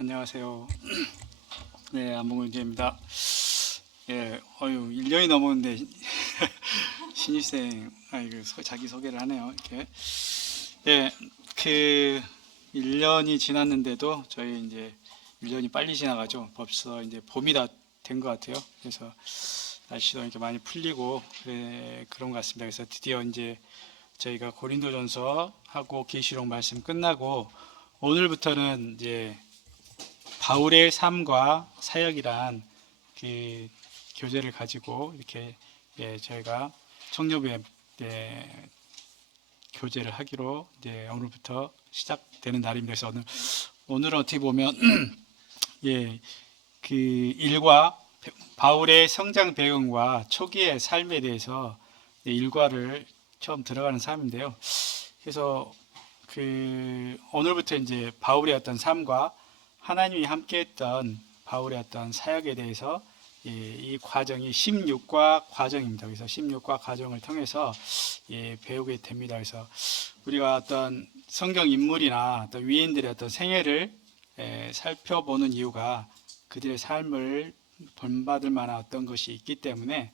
안녕하세요. 네, 안봉근재입니다. 예, 1년이 넘었는데 신입생 자기 소개를 하네요. 이렇게. 예, 그 1년이 지났는데도 저희 이제 1년이 빨리 지나가죠. 벌써 이제 봄이 다 된 것 같아요. 그래서 날씨도 이렇게 많이 풀리고 그런 것 같습니다. 그래서 드디어 이제 저희가 고린도전서 하고 계시록 말씀 끝나고 오늘부터는 이제 바울의 삶과 사역이란 그 교재를 가지고 이렇게 저희가 청년부에 교재를 하기로 이제 오늘부터 시작되는 날입니다. 그래서 오늘은 어떻게 보면 그 일과 바울의 성장 배경과 초기의 삶에 대해서 일과를 처음 들어가는 삶인데요. 그래서 오늘부터 이제 바울의 어떤 삶과 하나님이 함께했던 바울의 어떤 사역에 대해서 이 과정이 16과 과정입니다. 그래서 16과 과정을 통해서 배우게 됩니다. 그래서 우리가 어떤 성경 인물이나 어떤 위인들의 어떤 생애를 살펴보는 이유가 그들의 삶을 본받을 만한 어떤 것이 있기 때문에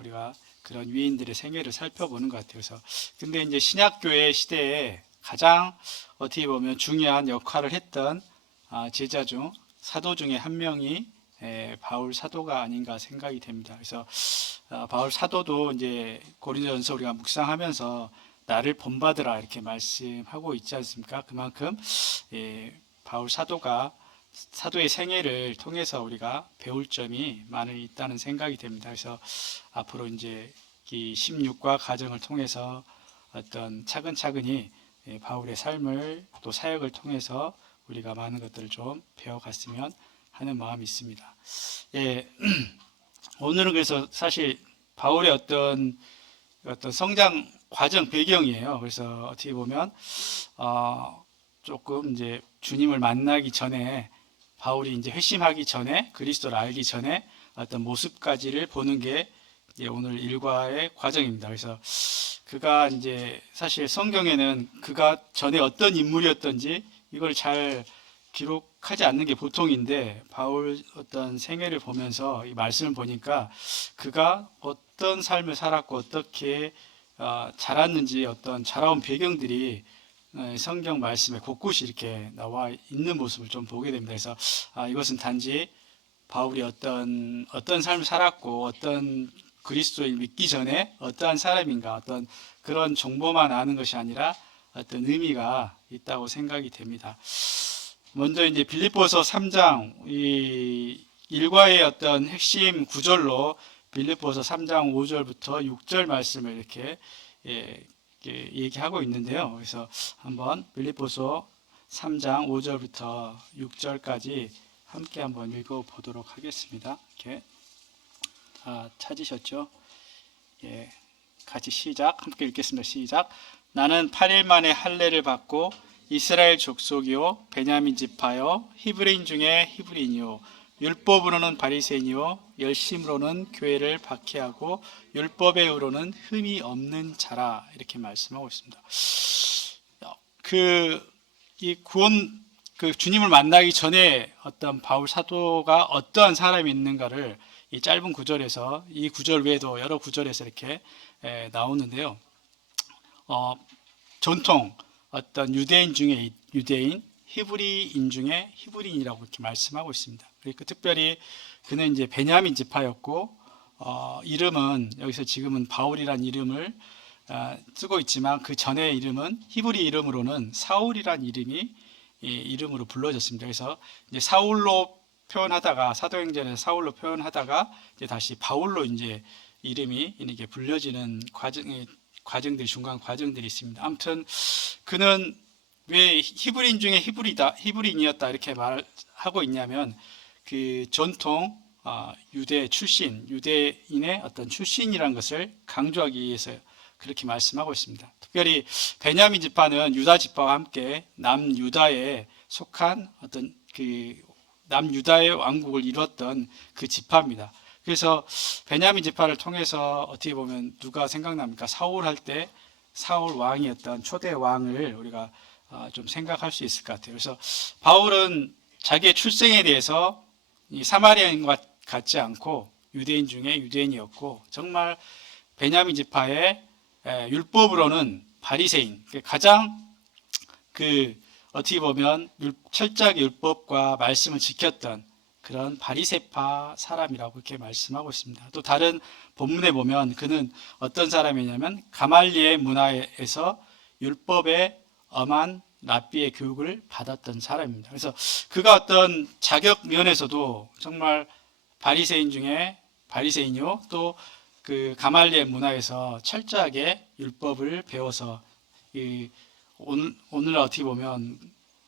우리가 그런 위인들의 생애를 살펴보는 것 같아요. 그래서 근데 이제 신약교회 시대에 가장 어떻게 보면 중요한 역할을 했던 제자 중 사도 중에 한 명이 바울 사도가 아닌가 생각이 됩니다. 그래서 바울 사도도 이제 고린도전서 우리가 묵상하면서 나를 본받으라 이렇게 말씀하고 있지 않습니까? 그만큼 바울 사도의 생애를 통해서 우리가 배울 점이 많이 있다는 생각이 됩니다. 그래서 앞으로 이제 이 16과 과정을 통해서 어떤 차근차근히 바울의 삶을 또 사역을 통해서 우리가 많은 것들을 좀 배워갔으면 하는 마음이 있습니다. 오늘은 그래서 사실 바울의 어떤 성장 과정 배경이에요. 그래서 어떻게 보면 조금 이제 주님을 만나기 전에 바울이 이제 회심하기 전에 그리스도를 알기 전에 어떤 모습까지를 보는 게 이제 오늘 일과의 과정입니다. 그래서 그가 이제 사실 성경에는 그가 전에 어떤 인물이었던지 이걸 잘 기록하지 않는 게 보통인데 바울 어떤 생애를 보면서 이 말씀을 보니까 그가 어떤 삶을 살았고 어떻게 자랐는지 어떤 자라온 배경들이 성경 말씀에 곳곳이 이렇게 나와 있는 모습을 좀 보게 됩니다. 그래서 이것은 단지 바울이 어떤 삶을 살았고 어떤 그리스도를 믿기 전에 어떠한 사람인가 어떤 그런 정보만 아는 것이 아니라 어떤 의미가 있다고 생각이 됩니다. 먼저 이제 빌립보서 3장 이 일과의 어떤 핵심 구절로 빌립보서 3장 5절부터 6절 말씀을 이렇게 얘기하고 있는데요. 그래서 한번 빌립보서 3장 5절부터 6절까지 함께 한번 읽어보도록 하겠습니다. 이렇게 찾으셨죠? 같이 함께 읽겠습니다. 시작. 나는 8일 만에 할례를 받고 이스라엘 족속이요 베냐민 지파요 히브리인 중에 히브리인이요 율법으로는 바리새인이요 열심으로는 교회를 박해하고 율법의 의로는 흠이 없는 자라 이렇게 말씀하고 있습니다. 이 구원 주님을 만나기 전에 어떤 바울 사도가 어떠한 사람이 있는가를 이 짧은 구절에서 이 구절 외에도 여러 구절에서 이렇게 나오는데요. 전통 어떤 유대인 중에 유대인, 히브리인 중에 히브리인이라고 이렇게 말씀하고 있습니다. 그리고 특별히 그는 이제 베냐민 지파였고 이름은 여기서 지금은 바울이란 이름을 쓰고 있지만 그 전의 이름은 히브리 이름으로는 사울이란 이름으로 불러졌습니다. 그래서 이제 사울로 표현하다가 사도행전에서 사울로 표현하다가 이제 다시 바울로 이제 이름이 이렇게 불려지는 과정들이 중간 과정들이 있습니다. 아무튼 그는 왜 히브리인 중에 히브리인이었다 이렇게 말하고 있냐면 그 전통 유대 출신 유대인의 어떤 출신이라는 것을 강조하기 위해서 그렇게 말씀하고 있습니다. 특별히 베냐민 지파는 유다 지파와 함께 남유다에 속한 어떤 남유다의 왕국을 이뤘던 그 지파입니다. 그래서 베냐민 지파를 통해서 어떻게 보면 누가 생각납니까? 사울 할 때 사울 왕이었던 초대 왕을 우리가 좀 생각할 수 있을 것 같아요. 그래서 바울은 자기의 출생에 대해서 이 사마리아인과 같지 않고 유대인 중에 유대인이었고 정말 베냐민 지파의 율법으로는 바리새인, 가장 어떻게 보면 철저하게 율법과 말씀을 지켰던 그런 바리새파 사람이라고 이렇게 말씀하고 있습니다. 또 다른 본문에 보면 그는 어떤 사람이냐면 가말리엘 문화에서 율법의 엄한 랍비의 교육을 받았던 사람입니다. 그래서 그가 어떤 자격 면에서도 정말 바리새인 중에 바리새인이요, 또 그 가말리엘 문화에서 철저하게 율법을 배워서 오늘 어떻게 보면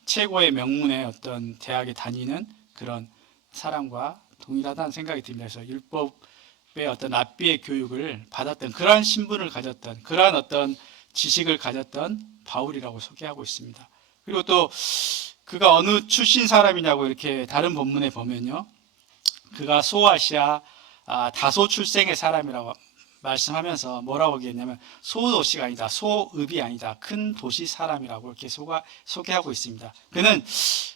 최고의 명문의 어떤 대학에 다니는 그런 사람과 동일하다는 생각이 듭니다. 그래서 율법의 어떤 랍비의 교육을 받았던 그러한 신분을 가졌던 그러한 어떤 지식을 가졌던 바울이라고 소개하고 있습니다. 그리고 또 그가 어느 출신 사람이냐고 이렇게 다른 본문에 보면요, 그가 소아시아 다소 출생의 사람이라고 말씀하면서 뭐라고 얘기했냐면 소도시가 아니다, 소읍이 아니다, 큰 도시 사람이라고 이렇게 소개하고 있습니다. 그는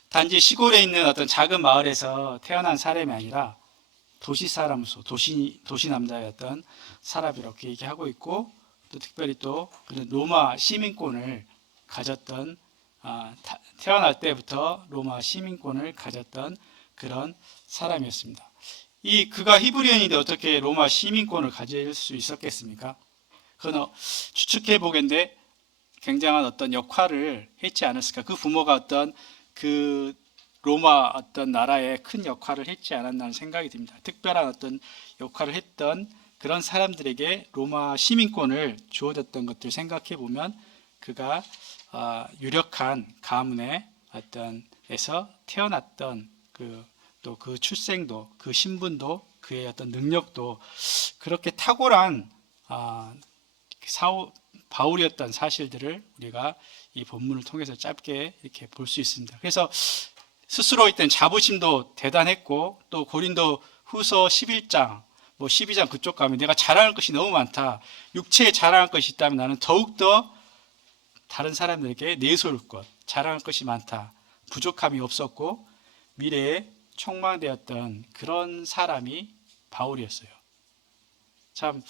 단지 시골에 있는 어떤 작은 마을에서 태어난 사람이 아니라 도시 사람으로서 도시 남자였던 사람이라고 얘기하고 있고, 또 특별히 또 그는 로마 시민권을 가졌던 태어날 때부터 로마 시민권을 가졌던 그런 사람이었습니다. 그가 히브리인인데 어떻게 로마 시민권을 가질 수 있었겠습니까? 그는 추측해 보건대 굉장한 어떤 역할을 했지 않았을까? 그 부모가 어떤 그 로마 어떤 나라에 큰 역할을 했지 않았나는 생각이 듭니다. 특별한 어떤 역할을 했던 그런 사람들에게 로마 시민권을 주어졌던 것들 생각해 보면 그가 유력한 가문의 어떤에서 태어났던 또 그 출생도, 그 신분도, 그의 어떤 능력도 그렇게 탁월한 바울이었던 사실들을 우리가 이 본문을 통해서 짧게 이렇게 볼 수 있습니다. 그래서 스스로 있던 자부심도 대단했고, 또 고린도 후서 11장, 12장 그쪽 가면 내가 자랑할 것이 너무 많다. 육체에 자랑할 것이 있다면 나는 더욱더 다른 사람들에게 내세울 것, 자랑할 것이 많다. 부족함이 없었고 미래에 촉망되었던 그런 사람이 바울이었어요. 참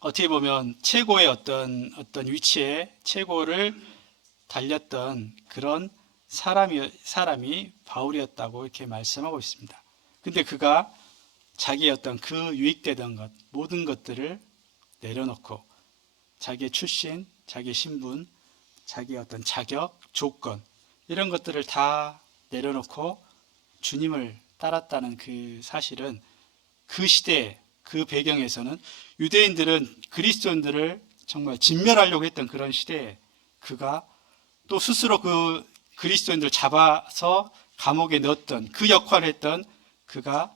어떻게 보면 최고의 어떤 위치에 최고를 달렸던 그런 사람이 바울이었다고 이렇게 말씀하고 있습니다. 근데 그가 자기의 어떤 그 유익되던 것, 모든 것들을 내려놓고 자기의 출신, 자기의 신분, 자기의 어떤 자격, 조건 이런 것들을 다 내려놓고 주님을 따랐다는 그 사실은 그 시대, 그 배경에서는 유대인들은 그리스도인들을 정말 진멸하려고 했던 그런 시대에 그가 또 스스로 그 그리스도인들을 잡아서 감옥에 넣었던 그 역할을 했던 그가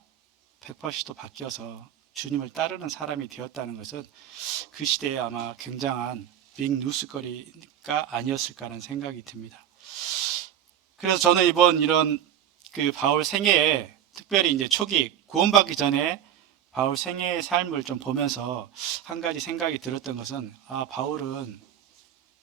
180도 바뀌어서 주님을 따르는 사람이 되었다는 것은 그 시대에 아마 굉장한 빅 뉴스거리가 아니었을까라는 생각이 듭니다. 그래서 저는 이번 이런 그 바울 생애에 특별히 이제 초기 구원받기 전에 바울 생애의 삶을 좀 보면서 한 가지 생각이 들었던 것은 바울은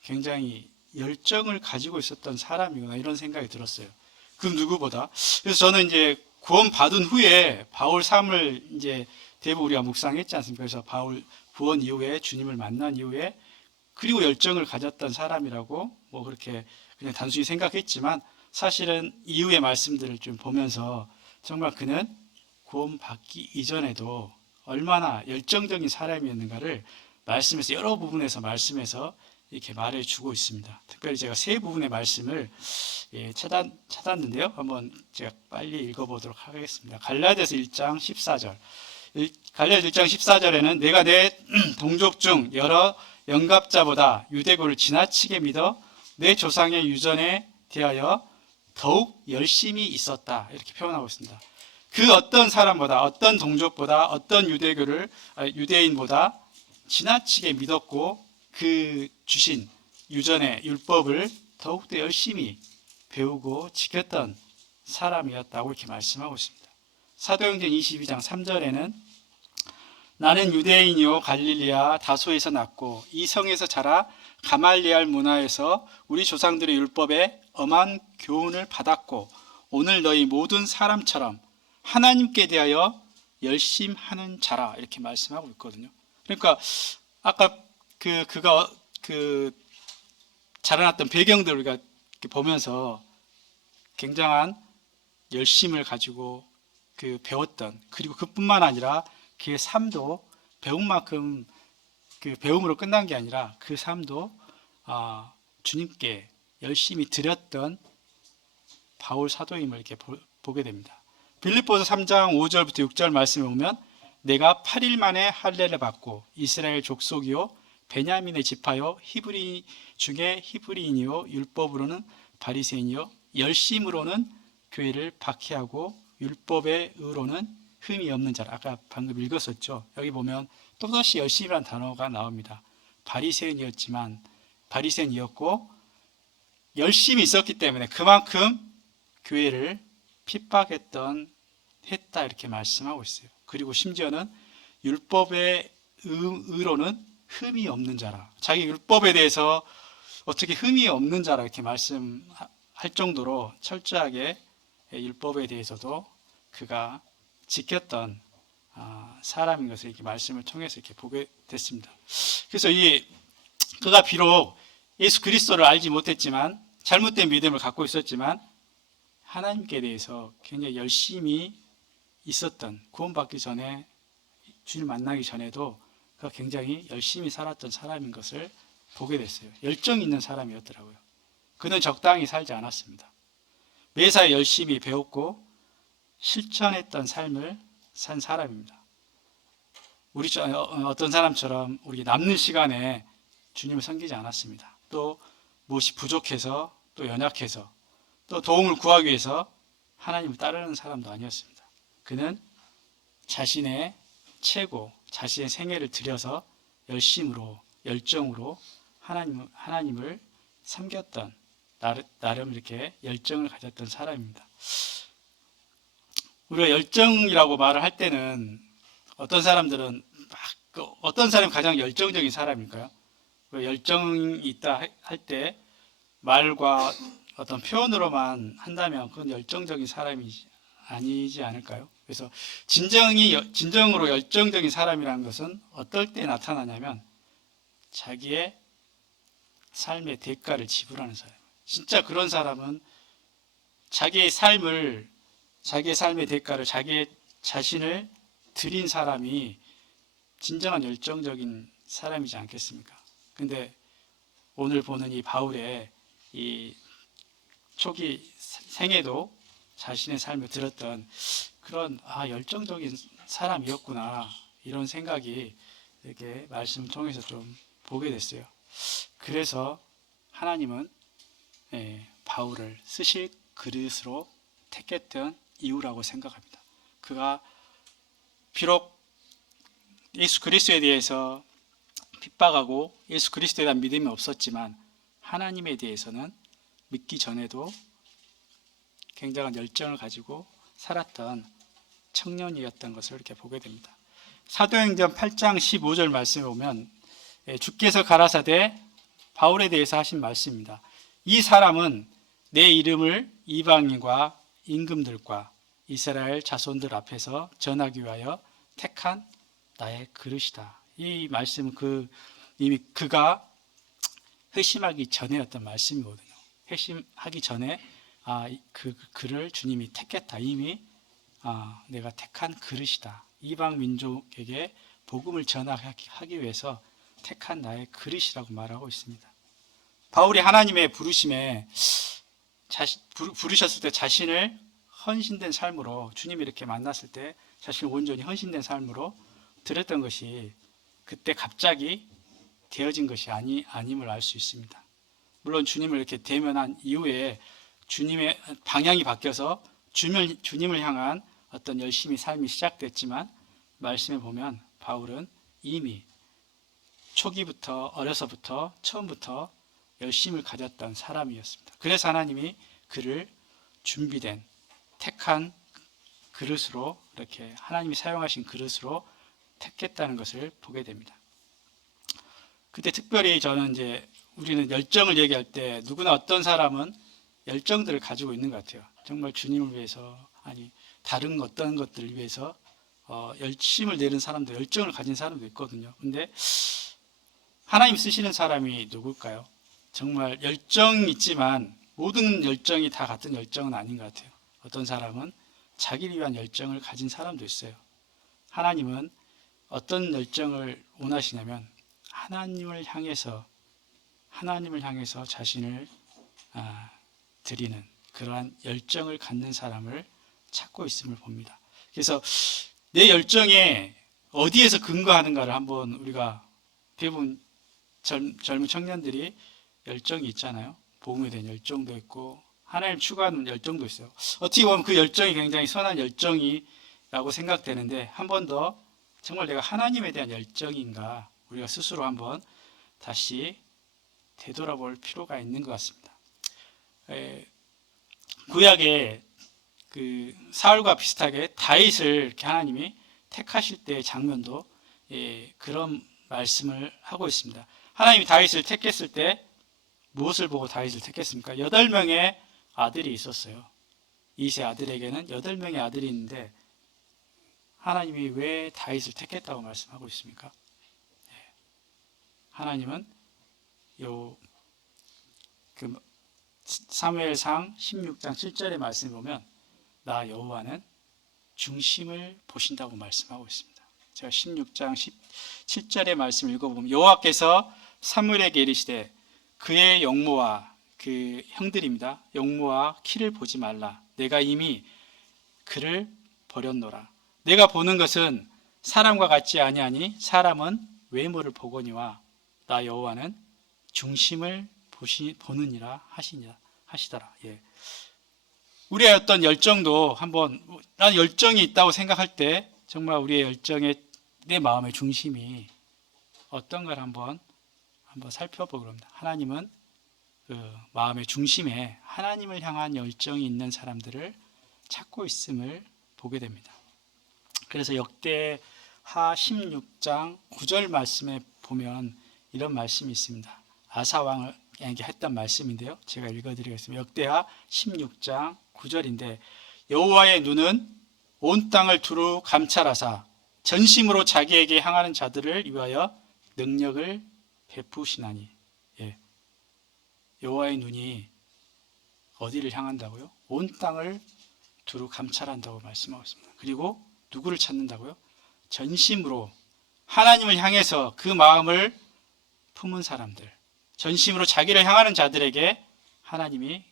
굉장히 열정을 가지고 있었던 사람이구나 이런 생각이 들었어요. 그 누구보다. 그래서 저는 이제 구원받은 후에 바울 삶을 이제 대부분 우리가 묵상했지 않습니까? 그래서 바울 구원 이후에 주님을 만난 이후에 그리고 열정을 가졌던 사람이라고 그렇게 그냥 단순히 생각했지만 사실은 이후의 말씀들을 좀 보면서 정말 그는 구원받기 이전에도 얼마나 열정적인 사람이었는가를 말씀에서 여러 부분에서 말씀에서 이렇게 말해주고 있습니다. 특별히 제가 세 부분의 말씀을 찾았는데요. 한번 제가 빨리 읽어보도록 하겠습니다. 갈라디아서 1장 14절. 갈라디아서 1장 14절에는 내가 내 동족 중 여러 영갑자보다 유대교를 지나치게 믿어 내 조상의 유전에 대하여 더욱 열심히 있었다. 이렇게 표현하고 있습니다. 그 어떤 사람보다, 어떤 동족보다, 어떤 유대인보다 지나치게 믿었고 그 주신 유전의 율법을 더욱더 열심히 배우고 지켰던 사람이었다고 이렇게 말씀하고 있습니다. 사도행전 22장 3절에는 나는 유대인이요 갈릴리아 다소에서 났고 이 성에서 자라 가말리알 문화에서 우리 조상들의 율법에 엄한 교훈을 받았고 오늘 너희 모든 사람처럼 하나님께 대하여 열심하는 자라 이렇게 말씀하고 있거든요. 그러니까 아까 그가 자라났던 배경들 우리가 보면서 굉장한 열심을 가지고 배웠던, 그리고 그뿐만 아니라 그의 삶도 배운 만큼 배움으로 끝난 게 아니라 그 삶도 주님께 열심히 드렸던 바울 사도임을 이렇게 보게 됩니다. 빌립보서 3장 5절부터 6절 말씀에 보면 내가 8일 만에 할례를 받고 이스라엘 족속이요 베냐민의 지파요 히브리 중에 히브리인이요 율법으로는 바리새인이요 열심으로는 교회를 박해하고 율법의 의로는 흠이 없는 자라. 아까 방금 읽었었죠. 여기 보면 또다시 열심이라는 단어가 나옵니다. 바리새인이었고 열심히 있었기 때문에 그만큼 교회를 했다 이렇게 말씀하고 있어요. 그리고 심지어는 율법의 의로는 흠이 없는 자라. 자기 율법에 대해서 어떻게 흠이 없는 자라 이렇게 말씀할 정도로 철저하게 율법에 대해서도 그가 지켰던 사람인 것을 이렇게 말씀을 통해서 이렇게 보게 됐습니다. 그래서 그가 비록 예수 그리스도를 알지 못했지만 잘못된 믿음을 갖고 있었지만 하나님께 대해서 굉장히 열심히 있었던, 구원받기 전에 주님 만나기 전에도 그가 굉장히 열심히 살았던 사람인 것을 보게 됐어요. 열정 있는 사람이었더라고요. 그는 적당히 살지 않았습니다. 매사에 열심히 배웠고 실천했던 삶을 산 사람입니다. 어떤 사람처럼 우리 남는 시간에 주님을 섬기지 않았습니다. 또 무엇이 부족해서 또 연약해서 또 도움을 구하기 위해서 하나님을 따르는 사람도 아니었습니다. 그는 자신의 최고, 자신의 생애를 들여서 열정으로 하나님을 섬겼던, 나름 이렇게 열정을 가졌던 사람입니다. 우리가 열정이라고 말을 할 때는 어떤 사람들은 어떤 사람이 가장 열정적인 사람일까요? 열정이 있다 할 때 말과 어떤 표현으로만 한다면 그건 열정적인 사람이 아니지 않을까요? 그래서 진정으로 열정적인 사람이라는 것은 어떨 때 나타나냐면 자기의 삶의 대가를 지불하는 사람. 진짜 그런 사람은 자기의 삶의 대가를 자기의 자신을 드린 사람이 진정한 열정적인 사람이지 않겠습니까? 근데 오늘 보는 이 바울의 이 초기 생애도 자신의 삶을 들었던 그런 열정적인 사람이었구나 이런 생각이 이렇게 말씀을 통해서 좀 보게 됐어요. 그래서 하나님은 바울을 쓰실 그릇으로 택했던 이유라고 생각합니다. 그가 비록 예수 그리스도에 대해서 핍박하고 예수 그리스도에 대한 믿음이 없었지만 하나님에 대해서는 믿기 전에도 굉장한 열정을 가지고 살았던 청년이었던 것을 이렇게 보게 됩니다. 사도행전 8장 15절 말씀에 보면 주께서 가라사대 바울에 대해서 하신 말씀입니다. 이 사람은 내 이름을 이방인과 임금들과 이스라엘 자손들 앞에서 전하기 위하여 택한 나의 그릇이다. 이 말씀은 이미 그가 회심하기 전에였던 말씀이거든요. 회심하기 전에 그를 주님이 택했다. 이미 내가 택한 그릇이다. 이방 민족에게 복음을 전하기 위해서 택한 나의 그릇이라고 말하고 있습니다. 바울이 하나님의 부르심에 부르셨을 때 자신을 헌신된 삶으로 주님이 이렇게 만났을 때 자신을 온전히 헌신된 삶으로 드렸던 것이 그때 갑자기 되어진 것이 아님을 알 수 있습니다. 물론 주님을 이렇게 대면한 이후에 주님의 방향이 바뀌어서 주님을 향한 어떤 열심히 삶이 시작됐지만 말씀에 보면 바울은 이미 어려서부터 처음부터 열심을 가졌던 사람이었습니다. 그래서 하나님이 그를 준비된 택한 그릇으로 이렇게 하나님이 사용하신 그릇으로 택했다는 것을 보게 됩니다. 그때 특별히 저는 이제 우리는 열정을 얘기할 때 누구나 어떤 사람은 열정들을 가지고 있는 것 같아요. 정말 주님을 위해서, 아니 다른 어떤 것들을 위해서 열심을 내는 사람도, 열정을 가진 사람도 있거든요. 근데 하나님 쓰시는 사람이 누굴까요? 정말 열정이 있지만 모든 열정이 다 같은 열정은 아닌 것 같아요. 어떤 사람은 자기를 위한 열정을 가진 사람도 있어요. 하나님은 어떤 열정을 원하시냐면 하나님을 향해서 자신을 드리는 그러한 열정을 갖는 사람을 찾고 있음을 봅니다. 그래서 내 열정에 어디에서 근거하는가를 한번 우리가, 대부분 젊은 청년들이 열정이 있잖아요. 복음에 대한 열정도 있고 하나님 추구하는 열정도 있어요. 어떻게 보면 그 열정이 굉장히 선한 열정이라고 생각되는데, 한 번 더 정말 내가 하나님에 대한 열정인가, 우리가 스스로 한번 다시 되돌아볼 필요가 있는 것 같습니다. 구약에 그 사울과 비슷하게 다윗을 이렇게 하나님이 택하실 때의 장면도 그런 말씀을 하고 있습니다. 하나님이 다윗을 택했을 때 무엇을 보고 다윗을 택했습니까? 8명의 아들이 있었어요. 이세 아들에게는 8명의 아들이 있는데 하나님이 왜 다윗을 택했다고 말씀하고 있습니까? 하나님은 사무엘상 16장 7절의 말씀을 보면 나 여호와는 중심을 보신다고 말씀하고 있습니다. 제가 16장 7절의 말씀을 읽어보면 여호와께서 사무엘에게 이르시되 그의 영모와 그 형들입니다. 영모와 키를 보지 말라. 내가 이미 그를 버렸노라. 내가 보는 것은 사람과 같지 아니하니 사람은 외모를 보거니와 나 여호와는 중심을 보느니라 하시더라. 우리의 어떤 열정도 한번, 난 열정이 있다고 생각할 때 정말 우리의 열정의, 내 마음의 중심이 어떤 걸 한번 살펴보고 합니다. 하나님은 그 마음의 중심에 하나님을 향한 열정이 있는 사람들을 찾고 있음을 보게 됩니다. 그래서 역대하 16장 9절 말씀에 보면 이런 말씀이 있습니다. 아사 왕에게 했던 말씀인데요. 제가 읽어드리겠습니다. 역대하 16장 9절인데 여호와의 눈은 온 땅을 두루 감찰하사 전심으로 자기에게 향하는 자들을 위하여 능력을 베푸시나니. 여호와의 눈이 어디를 향한다고요? 온 땅을 두루 감찰한다고 말씀하고 있습니다. 그리고 누구를 찾는다고요? 전심으로 하나님을 향해서 그 마음을 품은 사람들, 전심으로 자기를 향하는 자들에게 하나님이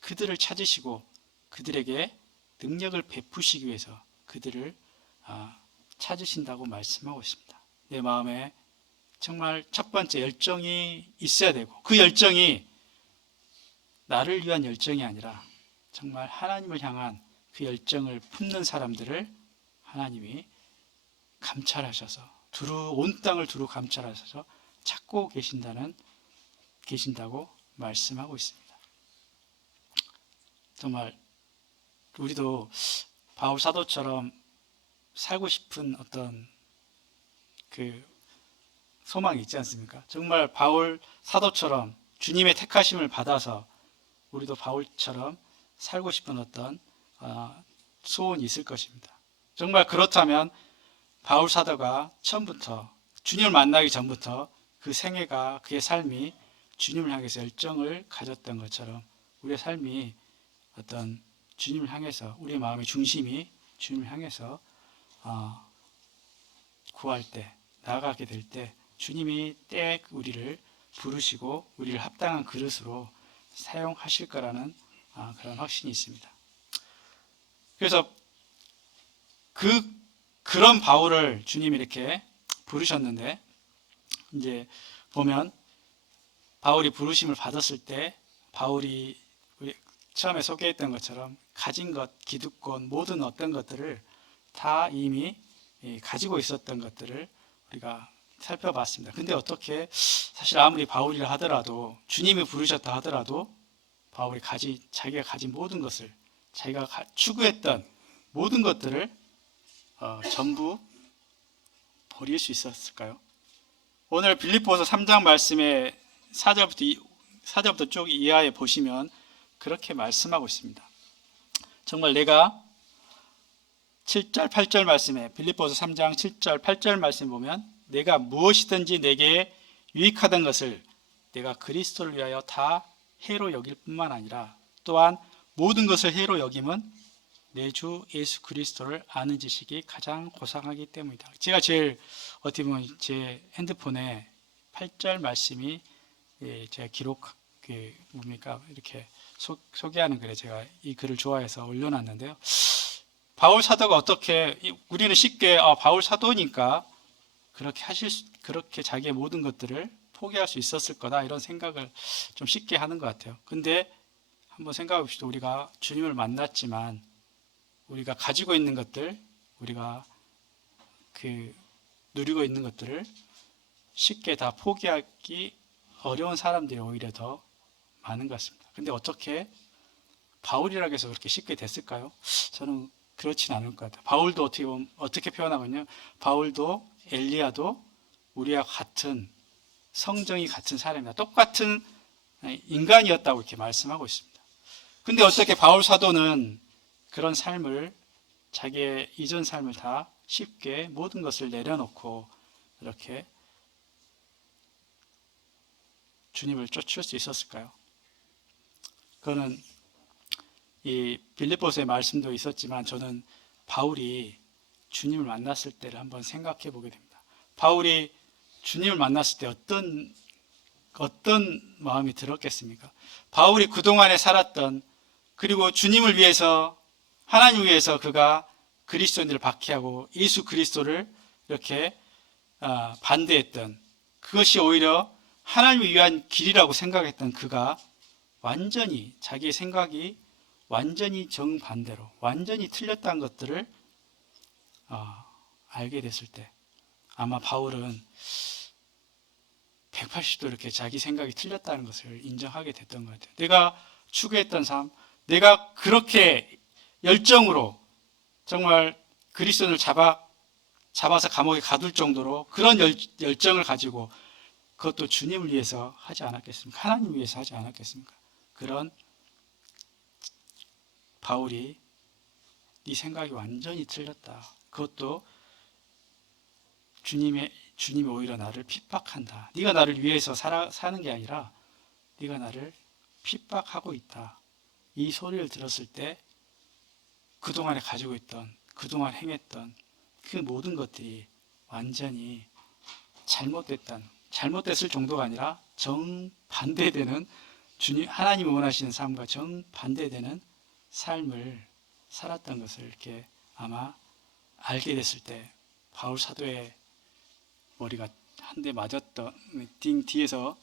그들을 찾으시고 그들에게 능력을 베푸시기 위해서 그들을 찾으신다고 말씀하고 있습니다. 내 마음에 정말 첫 번째 열정이 있어야 되고, 그 열정이 나를 위한 열정이 아니라 정말 하나님을 향한 그 열정을 품는 사람들을 하나님이 감찰하셔서 온 땅을 두루 감찰하셔서 찾고 계신다고 말씀하고 있습니다. 정말 우리도 바울 사도처럼 살고 싶은 어떤 그 소망이 있지 않습니까? 정말 바울 사도처럼 주님의 택하심을 받아서 우리도 바울처럼 살고 싶은 어떤 소원이 있을 것입니다. 정말 그렇다면 바울 사도가 처음부터 주님을 만나기 전부터 그 생애가, 그의 삶이 주님을 향해서 열정을 가졌던 것처럼 우리의 삶이 어떤 주님을 향해서, 우리의 마음의 중심이 주님을 향해서 구할 때, 나아가게 될 때 주님이 때 우리를 부르시고 우리를 합당한 그릇으로 사용하실 거라는 그런 확신이 있습니다. 그래서 그런 바울을 주님이 이렇게 부르셨는데, 이제 보면 바울이 부르심을 받았을 때 바울이 처음에 소개했던 것처럼 가진 것, 기득권, 모든 어떤 것들을 다 이미 가지고 있었던 것들을 우리가 살펴봤습니다. 근데 어떻게, 사실 아무리 바울이라 하더라도, 주님이 부르셨다 하더라도 바울이 자기가 가진 모든 것을, 자기가 추구했던 모든 것들을 전부 버릴 수 있었을까요? 오늘 빌립보서 3장 말씀에 4절부터 쭉 이하에 보시면 그렇게 말씀하고 있습니다. 정말 내가 7절, 8절 말씀에 빌립보서 3장 7절, 8절 말씀 보면 내가 무엇이든지 내게 유익하던 것을 내가 그리스도를 위하여 다 해로 여길 뿐만 아니라 또한 모든 것을 해로 여김은 내 주 예수 그리스도를 아는 지식이 가장 고상하기 때문이다. 제가 제일 어떻게 보면 제 핸드폰에 8절 말씀이 제가 뭡니까 이렇게 소개하는 글에 제가 이 글을 좋아해서 올려놨는데요. 바울 사도가 어떻게 우리는 쉽게 바울 사도니까 그렇게 자기의 모든 것들을 포기할 수 있었을 거다 이런 생각을 좀 쉽게 하는 것 같아요. 근데 한번 생각해 봅시다. 우리가 주님을 만났지만 우리가 가지고 있는 것들, 우리가 누리고 있는 것들을 쉽게 다 포기하기 어려운 사람들이 오히려 더 많은 것 같습니다. 근데 어떻게 바울이라고 해서 그렇게 쉽게 됐을까요? 저는 그렇진 않을 것 같아요. 바울도 어떻게 표현하거든요. 바울도 엘리야도 우리와 같은 성정이 같은 사람이다. 똑같은 인간이었다고 이렇게 말씀하고 있습니다. 근데 어떻게 바울 사도는 그런 삶을 자기의 이전 삶을 다 쉽게 모든 것을 내려놓고 이렇게 주님을 쫓을 수 있었을까요? 그거는 이 빌립보서의 말씀도 있었지만 저는 바울이 주님을 만났을 때를 한번 생각해 보게 됩니다. 바울이 주님을 만났을 때 어떤 마음이 들었겠습니까? 바울이 그동안에 살았던 그리고 주님을 위해서 하나님 위해서 그가 그리스도인들을 박해하고 예수 그리스도를 이렇게 반대했던 그것이 오히려 하나님을 위한 길이라고 생각했던 그가 완전히 자기의 생각이 완전히 정반대로 완전히 틀렸다는 것들을 알게 됐을 때 아마 바울은 180도 이렇게 자기 생각이 틀렸다는 것을 인정하게 됐던 것 같아요. 내가 추구했던 삶, 내가 그렇게 열정으로 정말 그리스도를 잡아서 감옥에 가둘 정도로 그런 열정을 가지고 그것도 주님을 위해서 하지 않았겠습니까? 하나님 위해서 하지 않았겠습니까? 그런 바울이 네 생각이 완전히 틀렸다. 그것도 주님이 오히려 나를 핍박한다. 네가 나를 위해서 사는 게 아니라 네가 나를 핍박하고 있다. 이 소리를 들었을 때 그동안에 가지고 있던 그동안 행했던 그 모든 것들이 완전히 잘못됐을 정도가 아니라 정반대되는 하나님이 원하시는 삶과 정반대되는 삶을 살았던 것을 이렇게 아마 알게 됐을 때 바울 사도의 머리가 한 대 맞았던 뒤에서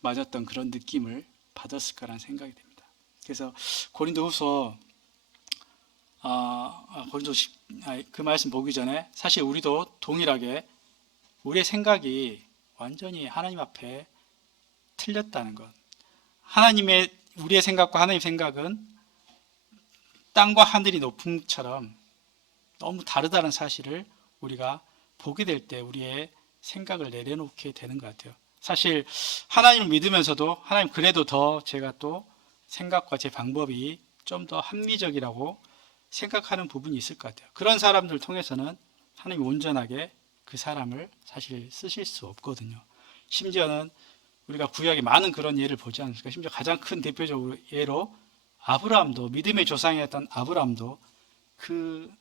맞았던 그런 느낌을 받았을 거라는 생각이 됩니다. 그래서 고린도후서 그 말씀 보기 전에 사실 우리도 동일하게 우리의 생각이 완전히 하나님 앞에 틀렸다는 것. 우리의 생각과 하나님의 생각은 땅과 하늘이 높음처럼 너무 다르다는 사실을 우리가 보게 될 때 우리의 생각을 내려놓게 되는 것 같아요. 사실 하나님을 믿으면서도 하나님 그래도 더 제가 또 생각과 제 방법이 좀 더 합리적이라고 생각하는 부분이 있을 것 같아요. 그런 사람들을 통해서는 하나님이 온전하게 그 사람을 사실 쓰실 수 없거든요. 심지어는 우리가 구약에 많은 그런 예를 보지 않습니까? 심지어 가장 큰 대표적으로 예로 아브라함도 믿음의 조상이었던 아브라함도 그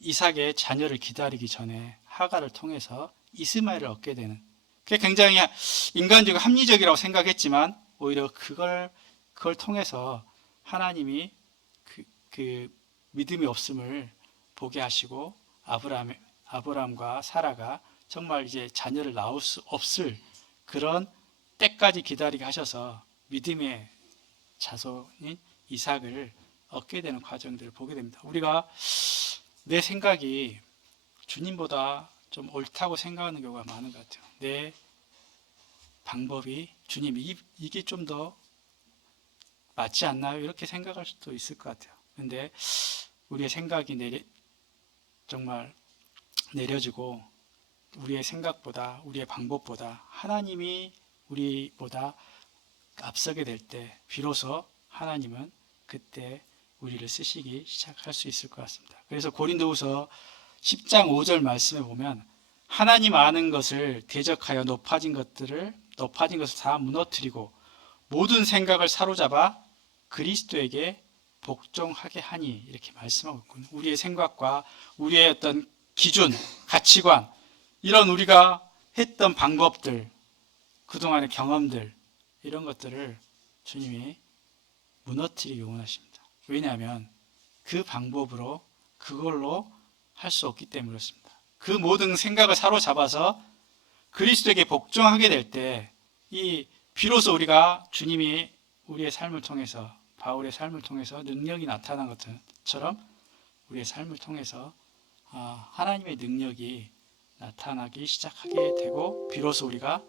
이삭의 자녀를 기다리기 전에 하갈을 통해서 이스마엘을 얻게 되는 그게 굉장히 인간적이고 합리적이라고 생각했지만 오히려 그걸 통해서 하나님이 그 믿음이 없음을 보게 하시고 아브라함과 사라가 정말 이제 자녀를 낳을 수 없을 그런 때까지 기다리게 하셔서 믿음의 자손인 이삭을 얻게 되는 과정들을 보게 됩니다. 우리가 내 생각이 주님보다 좀 옳다고 생각하는 경우가 많은 것 같아요. 내 방법이 주님 이게 좀 더 맞지 않나요? 이렇게 생각할 수도 있을 것 같아요. 근데 우리의 생각이 정말 내려지고 우리의 생각보다 우리의 방법보다 하나님이 우리보다 앞서게 될 때 비로소 하나님은 그때 우리를 쓰시기 시작할 수 있을 것 같습니다. 그래서 고린도후서 10장 5절 말씀에 보면 하나님 아는 것을 대적하여 높아진 것을 다 무너뜨리고 모든 생각을 사로잡아 그리스도에게 복종하게 하니 이렇게 말씀하고 있군요. 우리의 생각과 우리의 어떤 기준, 가치관, 이런 우리가 했던 방법들, 그동안의 경험들, 이런 것들을 주님이 무너뜨리기 원하십니다. 왜냐하면 그 방법으로 그걸로 할 수 없기 때문에 그렇습니다. 그 모든 생각을 사로잡아서 그리스도에게 복종하게 될 때 이 비로소 우리가 주님이 우리의 삶을 통해서 바울의 삶을 통해서 능력이 나타난 것처럼 우리의 삶을 통해서 하나님의 능력이 나타나기 시작하게 되고 비로소 우리가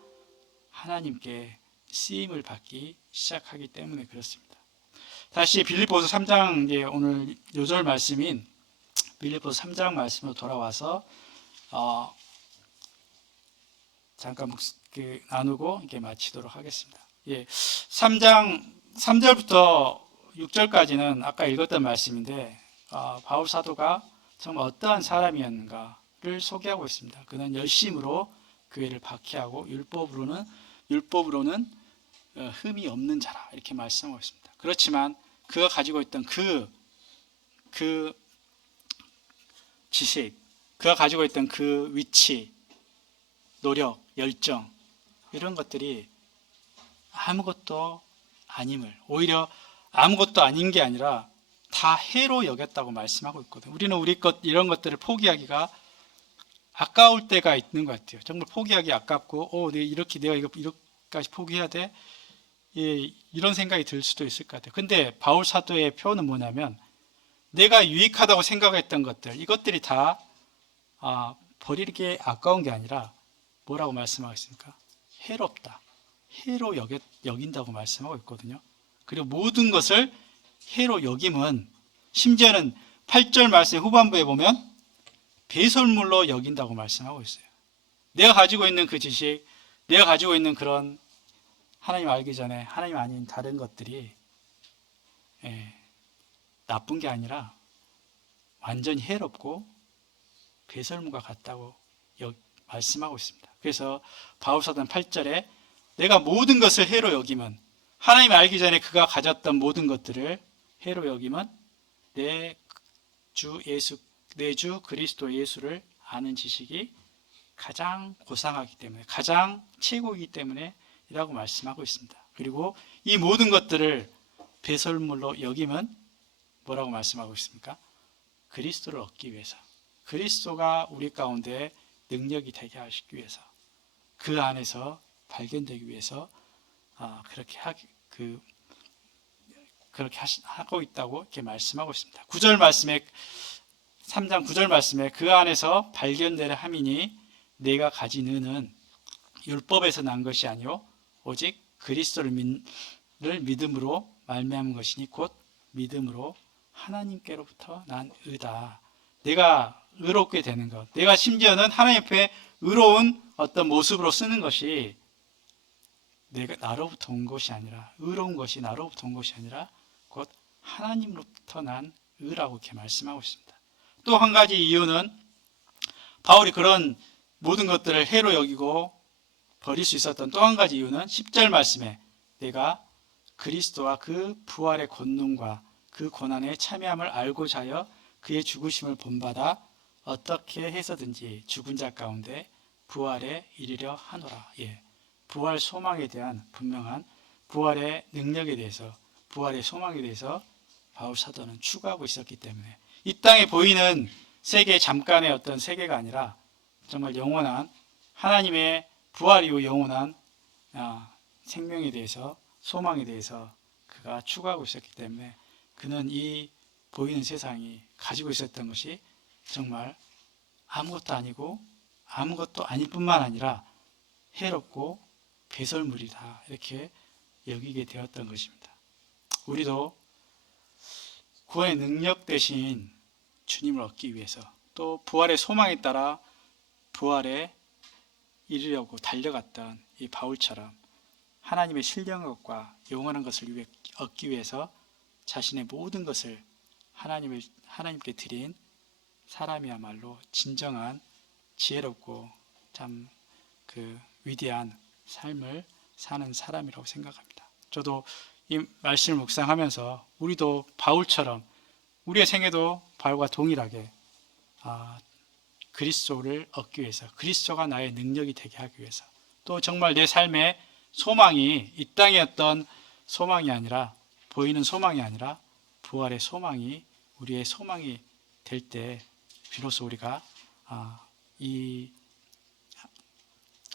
하나님께 쓰임을 받기 시작하기 때문에 그렇습니다. 다시 빌립보서 3장 오늘 요절 말씀인 빌립보서 3장 말씀으로 돌아와서 잠깐 나누고 이렇게 마치도록 하겠습니다. 3장 3절부터 6절까지는 아까 읽었던 말씀인데 바울 사도가 정말 어떠한 사람이었는가를 소개하고 있습니다. 그는 열심으로 교회를 박해하고 율법으로는 흠이 없는 자라 이렇게 말씀하고 있습니다. 그렇지만 그가 가지고 있던 그 지식, 그가 가지고 있던 그 위치, 노력, 열정 이런 것들이 아무것도 아님을 오히려 아무것도 아닌 게 아니라 다 해로 여겼다고 말씀하고 있거든요. 우리는 우리 것 이런 것들을 포기하기가 아까울 때가 있는 것 같아요. 정말 포기하기 아깝고 내가 이렇게까지 포기해야 돼? 이런 생각이 들 수도 있을 것 같아요. 근데 바울 사도의 표현은 뭐냐면 내가 유익하다고 생각했던 것들 이것들이 다 버리기 아까운 게 아니라 뭐라고 말씀하고 있습니까? 해롭다. 해로 여긴다고 말씀하고 있거든요. 그리고 모든 것을 해로 여김은 심지어는 8절 말씀 후반부에 보면 배설물로 여긴다고 말씀하고 있어요. 내가 가지고 있는 그 지식, 내가 가지고 있는 그런 하나님 알기 전에 하나님 아닌 다른 것들이 나쁜 게 아니라 완전히 해롭고 배설물과 같다고 말씀하고 있습니다. 그래서 바울사도는 8절에 내가 모든 것을 해로 여김은 하나님 알기 전에 그가 가졌던 모든 것들을 해로 여김은 내 주 그리스도 예수를 아는 지식이 가장 고상하기 때문에 가장 최고이기 때문에 이라고 말씀하고 있습니다. 그리고 이 모든 것들을 배설물로 여김은 뭐라고 말씀하고 있습니까? 그리스도를 얻기 위해서 그리스도가 우리 가운데 능력이 되게 하시기 위해서 그 안에서 발견되기 위해서 그렇게 하고 있다고 이렇게 말씀하고 있습니다. 9절 말씀에 3장 9절 말씀에 그 안에서 발견되려 함이니 내가 가진 은은 율법에서 난 것이 아니요 오직 그리스도를 믿음으로 말미암은 것이니 곧 믿음으로 하나님께로부터 난 의다. 내가 의롭게 되는 것, 내가 심지어는 하나님 앞에 의로운 어떤 모습으로 쓰는 것이 내가 나로부터 온 것이 아니라 의로운 것이 나로부터 온 것이 아니라 곧 하나님으로부터 난 의라고 이렇게 말씀하고 있습니다. 또 한 가지 이유는 바울이 그런 모든 것들을 해로 여기고 버릴 수 있었던 또 한 가지 이유는 10절 말씀에 내가 그리스도와 그 부활의 권능과 그 고난에 참여함을 알고자 하여 그의 죽으심을 본받아 어떻게 해서든지 죽은 자 가운데 부활에 이르려 하노라. 부활 소망에 대한 분명한 부활의 능력에 대해서 부활의 소망에 대해서 바울 사도는 추구하고 있었기 때문에 이 땅에 보이는 세계 잠깐의 어떤 세계가 아니라 정말 영원한 하나님의 부활 이후 영원한 생명에 대해서 소망에 대해서 그가 추구하고 있었기 때문에 그는 이 보이는 세상이 가지고 있었던 것이 정말 아무것도 아니고 아무것도 아닐 뿐만 아니라 해롭고 배설물이다 이렇게 여기게 되었던 것입니다. 우리도 구원의 능력 대신 주님을 얻기 위해서 또 부활의 소망에 따라 부활에 이르려고 달려갔던 이 바울처럼 하나님의 신령한 것과 영원한 것을 얻기 위해서 자신의 모든 것을 하나님께 드린 사람이야말로 진정한 지혜롭고 참 그 위대한 삶을 사는 사람이라고 생각합니다. 저도 이 말씀을 묵상하면서 우리도 바울처럼 우리의 생애도 바울과 동일하게 그리스도를 얻기 위해서, 그리스도가 나의 능력이 되게 하기 위해서, 또 정말 내 삶의 소망이 이 땅의 어떤 소망이 아니라, 보이는 소망이 아니라 부활의 소망이 우리의 소망이 될 때 비로소 우리가 이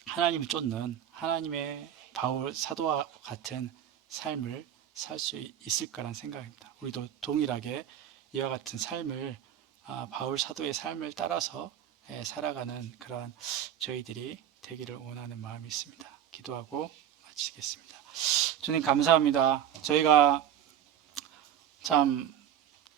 하나님을 쫓는 하나님의 바울 사도와 같은 삶을 살 수 있을까라는 생각입니다. 우리도 동일하게 이와 같은 삶을 바울 사도의 삶을 따라서 살아가는 그러한 저희들이 되기를 원하는 마음이 있습니다. 기도하고 마치겠습니다. 주님 감사합니다. 저희가 참